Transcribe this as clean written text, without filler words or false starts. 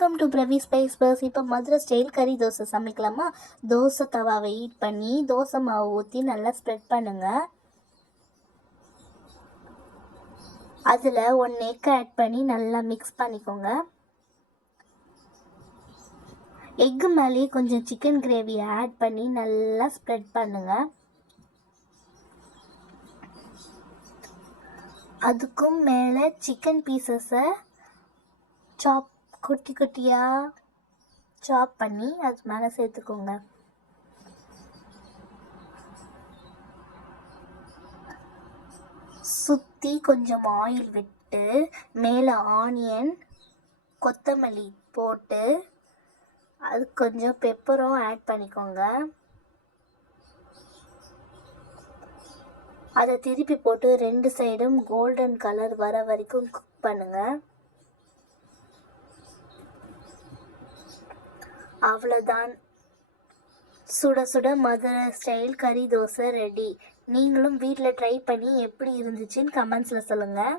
Welcome to Pravi spice பர்ஸ். இப்போ Madurai style கறி தோசை சமைக்கலாமா? தோசை தவாவை ஹீட் பண்ணி தோசை மாவு ஊற்றி நல்லா ஸ்ப்ரெட் பண்ணுங்கள். அதில் 1 எக் ஆட் பண்ணி நல்லா மிக்ஸ் பண்ணிக்கோங்க. எக்கு மேலேயே கொஞ்சம் சிக்கன் கிரேவியை ஆட் பண்ணி நல்லா ஸ்ப்ரெட் பண்ணுங்கள். அதுக்கும் மேலே சிக்கன் பீசஸை குட்டி குட்டியாக சாப் பண்ணி அது மேலே சேர்த்துக்கோங்க. சுற்றி கொஞ்சம் ஆயில் விட்டு மேலே ஆனியன் கொத்தமல்லி போட்டு அது கொஞ்சம் பெப்பரும் ஆட் பண்ணிக்கோங்க. அதை திருப்பி போட்டு 2 சைடும் கோல்டன் கலர் வர வரைக்கும் குக் பண்ணுங்கள். அவ்வளோதான், சுட சுட மதுரை ஸ்டைல் கறி தோசை ரெடி. நீங்களும் வீட்டில் ட்ரை பண்ணி எப்படி இருந்துச்சுன்னு கமெண்ட்ஸில் சொல்லுங்கள்.